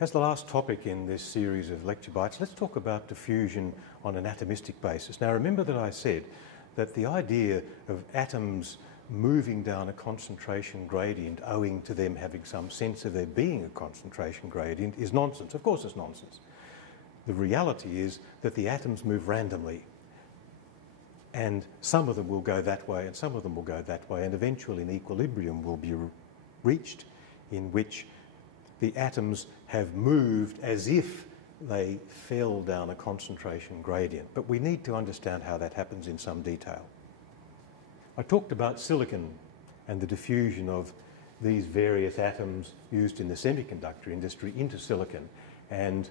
As the last topic in this series of lecture bites, let's talk about diffusion on an atomistic basis. Now remember that I said that the idea of atoms moving down a concentration gradient owing to them having some sense of there being a concentration gradient is nonsense. Of course it's nonsense. The reality is that the atoms move randomly, and some of them will go that way and some of them will go that way, and eventually an equilibrium will be reached in which the atoms have moved as if they fell down a concentration gradient. But we need to understand how that happens in some detail. I talked about silicon and the diffusion of these various atoms used in the semiconductor industry into silicon, and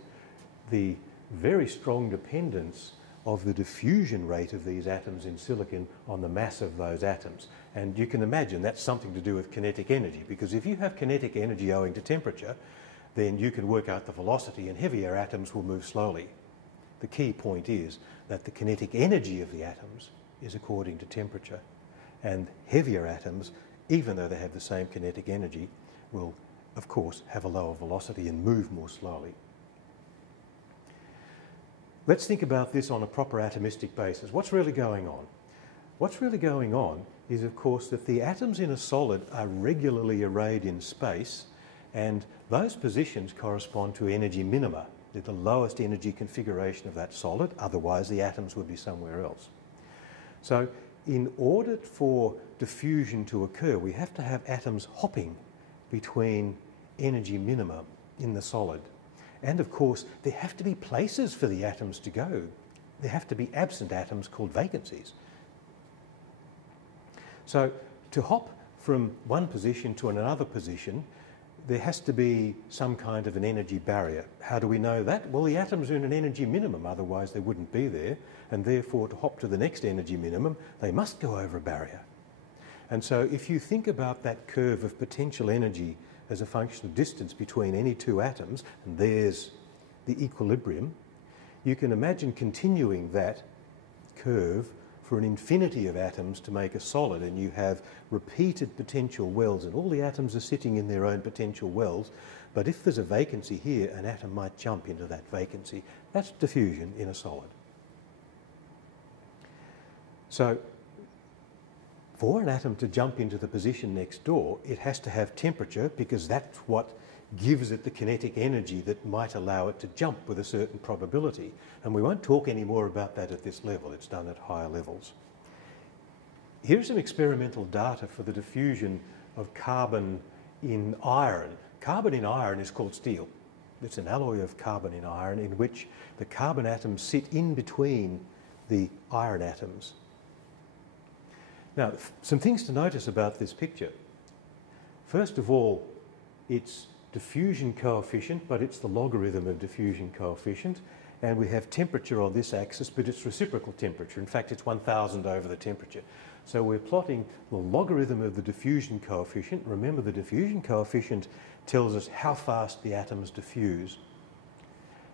the very strong dependence of the diffusion rate of these atoms in silicon on the mass of those atoms. And you can imagine that's something to do with kinetic energy, because if you have kinetic energy owing to temperature, then you can work out the velocity, and heavier atoms will move slowly. The key point is that the kinetic energy of the atoms is according to temperature, and heavier atoms, even though they have the same kinetic energy, will of course have a lower velocity and move more slowly. Let's think about this on a proper atomistic basis. What's really going on? What's really going on is, of course, that the atoms in a solid are regularly arrayed in space, and those positions correspond to energy minima. They're the lowest energy configuration of that solid, otherwise the atoms would be somewhere else. So in order for diffusion to occur, we have to have atoms hopping between energy minima in the solid. And of course, there have to be places for the atoms to go. There have to be absent atoms called vacancies. So to hop from one position to another position, there has to be some kind of an energy barrier. How do we know that? Well, the atoms are in an energy minimum, otherwise they wouldn't be there, and therefore to hop to the next energy minimum, they must go over a barrier. And so if you think about that curve of potential energy as a function of distance between any two atoms, and there's the equilibrium, you can imagine continuing that curve for an infinity of atoms to make a solid, and you have repeated potential wells, and all the atoms are sitting in their own potential wells, but if there's a vacancy here, an atom might jump into that vacancy. That's diffusion in a solid. So for an atom to jump into the position next door, it has to have temperature, because that's what gives it the kinetic energy that might allow it to jump with a certain probability. And we won't talk any more about that at this level. It's done at higher levels. Here's some experimental data for the diffusion of carbon in iron. Carbon in iron is called steel. It's an alloy of carbon in iron in which the carbon atoms sit in between the iron atoms. Now, some things to notice about this picture. First of all, it's diffusion coefficient, but it's the logarithm of diffusion coefficient, and we have temperature on this axis, but it's reciprocal temperature. In fact, it's 1000 over the temperature. So we're plotting the logarithm of the diffusion coefficient. Remember, the diffusion coefficient tells us how fast the atoms diffuse,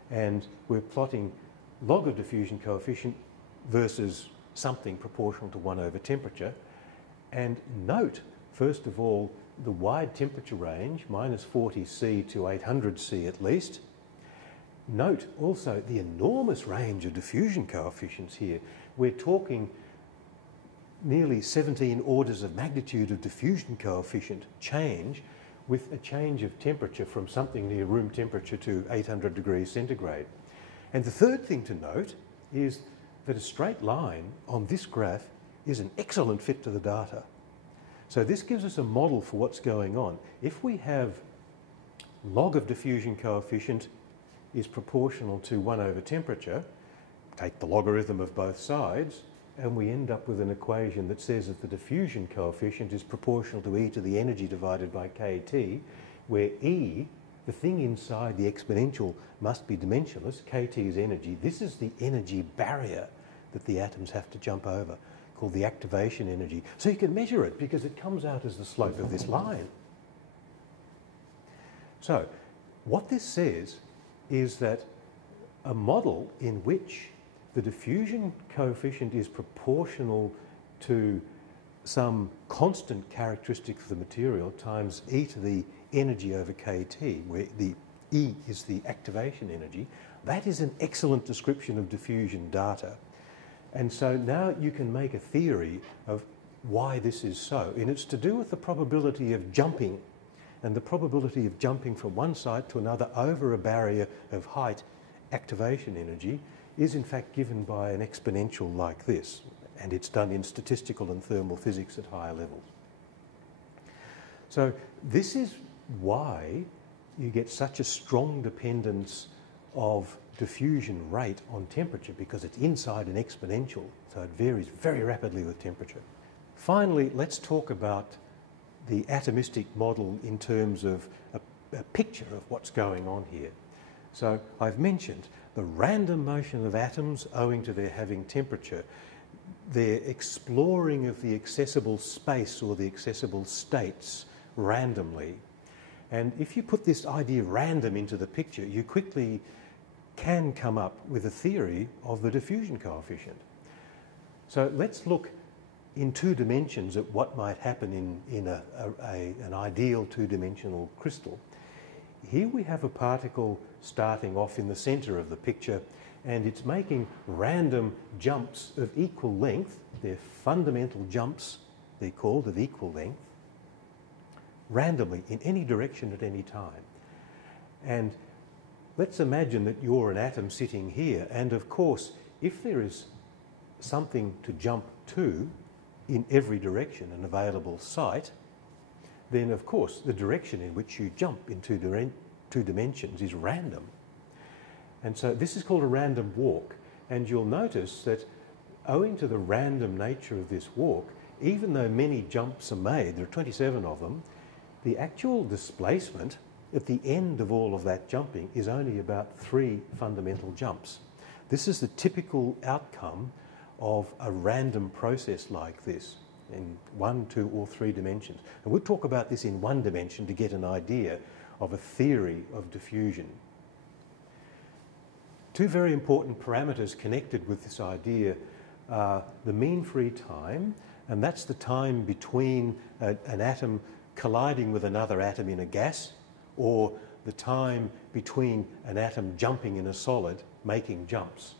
and we're plotting log of diffusion coefficient versus something proportional to 1 over temperature. And note, first of all, the wide temperature range, minus 40 C to 800 C at least. Note also the enormous range of diffusion coefficients here. We're talking nearly 17 orders of magnitude of diffusion coefficient change, with a change of temperature from something near room temperature to 800 degrees centigrade. And the third thing to note is that a straight line on this graph is an excellent fit to the data. So this gives us a model for what's going on. If we have log of diffusion coefficient is proportional to 1 over temperature, take the logarithm of both sides, and we end up with an equation that says that the diffusion coefficient is proportional to e to the energy divided by kT, where e, the thing inside the exponential, must be dimensionless. KT is energy. This is the energy barrier that the atoms have to jump over, called the activation energy. So you can measure it because it comes out as the slope of this line. So what this says is that a model in which the diffusion coefficient is proportional to some constant characteristic of the material times e to the energy over kT, where the E is the activation energy. That is an excellent description of diffusion data. And so now you can make a theory of why this is so. And it's to do with the probability of jumping, and the probability of jumping from one site to another over a barrier of height activation energy is in fact given by an exponential like this. And it's done in statistical and thermal physics at higher levels. So this is why you get such a strong dependence of diffusion rate on temperature, because it's inside an exponential, so it varies very rapidly with temperature. Finally, let's talk about the atomistic model in terms of a picture of what's going on here. So I've mentioned the random motion of atoms owing to their having temperature, their exploring of the accessible space or the accessible states randomly. And if you put this idea random into the picture, you quickly can come up with a theory of the diffusion coefficient. So let's look in 2 dimensions at what might happen in an ideal 2-dimensional crystal. Here we have a particle starting off in the centre of the picture, and it's making random jumps of equal length. They're fundamental jumps, they're called, of equal length, randomly in any direction at any time. And let's imagine that you're an atom sitting here, and of course, if there is something to jump to in every direction, an available site, then of course the direction in which you jump in two dimensions is random. And so this is called a random walk. And you'll notice that owing to the random nature of this walk, even though many jumps are made, there are 27 of them, the actual displacement at the end of all of that jumping is only about 3 fundamental jumps. This is the typical outcome of a random process like this in 1, 2, or 3 dimensions. And we'll talk about this in 1 dimension to get an idea of a theory of diffusion. 2 very important parameters connected with this idea are the mean free time, and that's the time between an atom colliding with another atom in a gas, or the time between an atom jumping in a solid making jumps.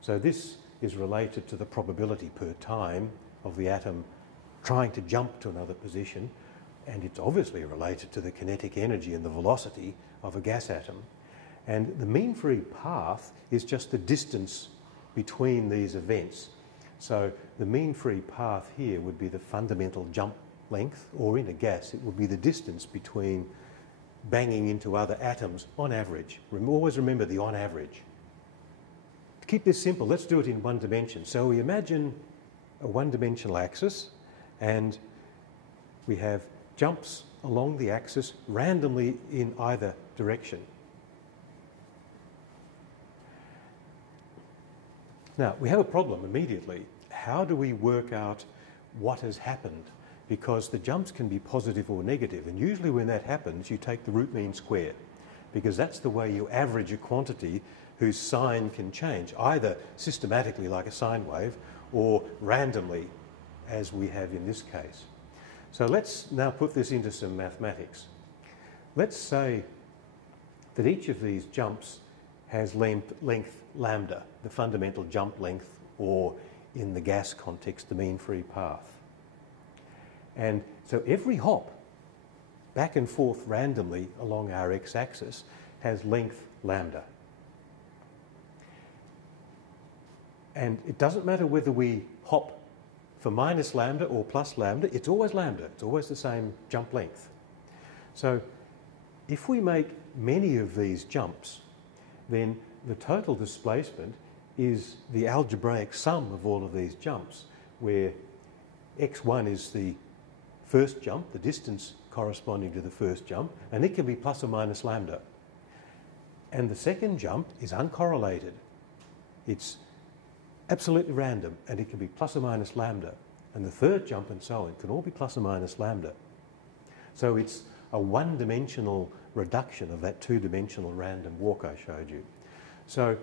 So this is related to the probability per time of the atom trying to jump to another position, and it's obviously related to the kinetic energy and the velocity of a gas atom. And the mean free path is just the distance between these events. So the mean free path here would be the fundamental jump length, or in a gas it would be the distance between banging into other atoms on average. Always remember the on average. To keep this simple, let's do it in 1 dimension. So we imagine a 1-dimensional axis, and we have jumps along the axis randomly in either direction. Now, we have a problem immediately. How do we work out what has happened? Because the jumps can be positive or negative, and usually when that happens, you take the root mean square, because that's the way you average a quantity whose sign can change, either systematically like a sine wave, or randomly, as we have in this case. So let's now put this into some mathematics. Let's say that each of these jumps has length lambda, the fundamental jump length, or in the gas context, the mean free path. And so every hop back and forth randomly along our x-axis has length lambda. And it doesn't matter whether we hop for minus lambda or plus lambda, it's always lambda. It's always the same jump length. So if we make many of these jumps, then the total displacement is the algebraic sum of all of these jumps, where x1 is the first jump, the distance corresponding to the first jump, and it can be plus or minus lambda. And the second jump is uncorrelated. It's absolutely random, and it can be plus or minus lambda. And the third jump and so on can all be plus or minus lambda. So it's a 1-dimensional reduction of that 2-dimensional random walk I showed you. So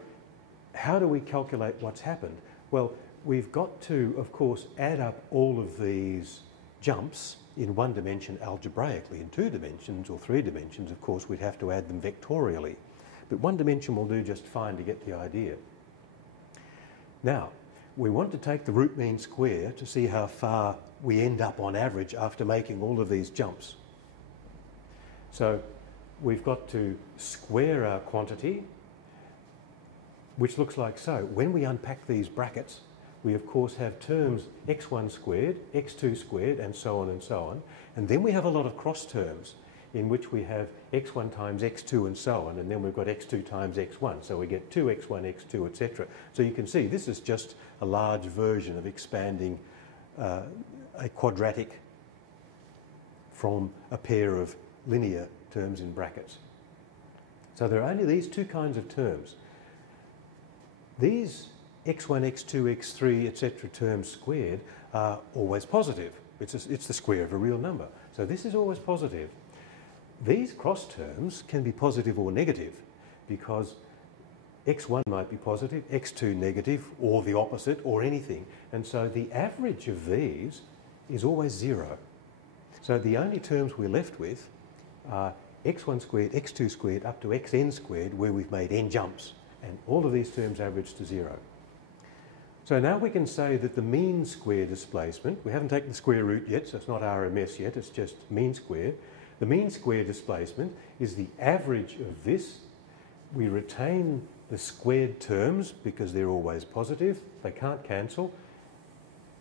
how do we calculate what's happened? Well, we've got to, of course, add up all of these jumps in one dimension algebraically. In 2 dimensions or 3 dimensions, of course, we'd have to add them vectorially. But 1 dimension will do just fine to get the idea. Now, we want to take the root mean square to see how far we end up on average after making all of these jumps. So we've got to square our quantity, which looks like so. When we unpack these brackets, we of course have terms x1 squared, x2 squared, and so on and so on. And then we have a lot of cross terms in which we have x1 times x2 and so on, and then we've got x2 times x1. So we get 2x1, x2, etc. So you can see this is just a large version of expanding a quadratic from a pair of linear terms in brackets. So there are only these 2 kinds of terms. These x1, x2, x3, etc. terms squared are always positive. It's the square of a real number. So this is always positive. These cross terms can be positive or negative because x1 might be positive, x2 negative, or the opposite, or anything. And so the average of these is always 0. So the only terms we're left with are x1 squared, x2 squared, up to xn squared, where we've made n jumps. And all of these terms average to 0. So now we can say that the mean square displacement, we haven't taken the square root yet, so it's not RMS yet, it's just mean square. The mean square displacement is the average of this. We retain the squared terms because they're always positive, they can't cancel.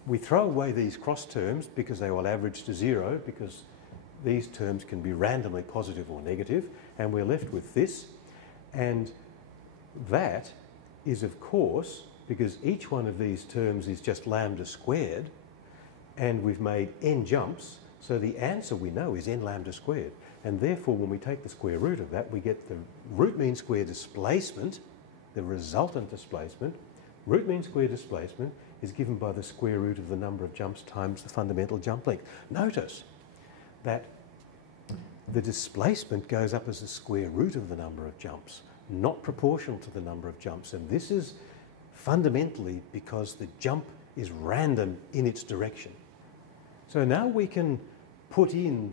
We throw away these cross terms because they will average to 0, because these terms can be randomly positive or negative, and we're left with this. And that is, of course, because each one of these terms is just lambda squared, and we've made n jumps, so the answer we know is n lambda squared. And therefore, when we take the square root of that, we get the root mean square displacement, the resultant displacement. Root mean square displacement is given by the square root of the number of jumps times the fundamental jump length. Notice that the displacement goes up as the square root of the number of jumps, not proportional to the number of jumps. And this is fundamentally because the jump is random in its direction. So now we can put in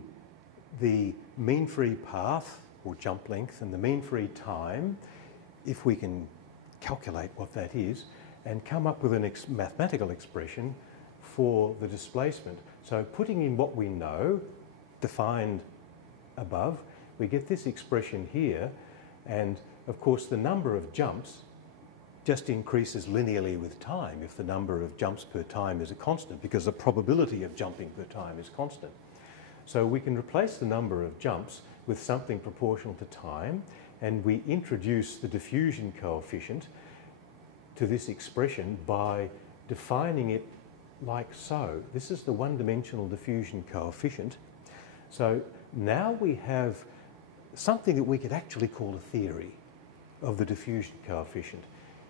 the mean free path or jump length and the mean free time, if we can calculate what that is, and come up with a mathematical expression for the displacement. So putting in what we know, defined above, we get this expression here, and of course the number of jumps just increases linearly with time if the number of jumps per time is a constant, because the probability of jumping per time is constant. So we can replace the number of jumps with something proportional to time, and we introduce the diffusion coefficient to this expression by defining it like so. This is the one-dimensional diffusion coefficient. So now we have something that we could actually call a theory of the diffusion coefficient.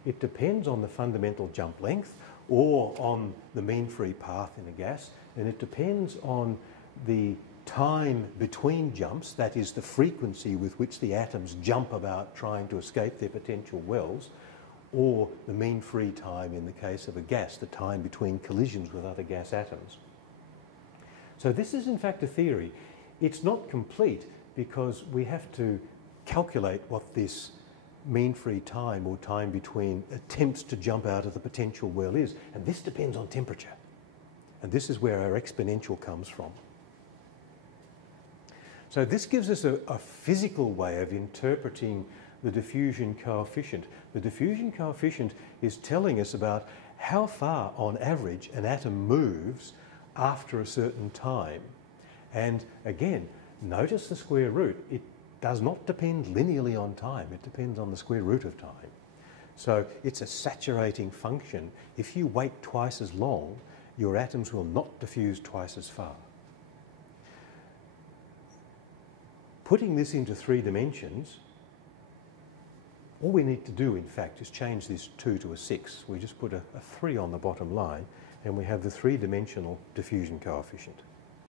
It depends on the fundamental jump length or on the mean free path in a gas, and it depends on the time between jumps, that is the frequency with which the atoms jump about trying to escape their potential wells, or the mean free time in the case of a gas, the time between collisions with other gas atoms. So this is in fact a theory. It's not complete because we have to calculate what this mean free time or time between attempts to jump out of the potential well is, and this depends on temperature. And this is where our exponential comes from. So this gives us a physical way of interpreting the diffusion coefficient. The diffusion coefficient is telling us about how far on average an atom moves after a certain time. And again, notice the square root. It does not depend linearly on time. It depends on the square root of time. So it's a saturating function. If you wait twice as long, your atoms will not diffuse twice as far. Putting this into 3 dimensions, all we need to do, in fact, is change this 2 to a 6. We just put a 3 on the bottom line, and we have the 3-dimensional diffusion coefficient.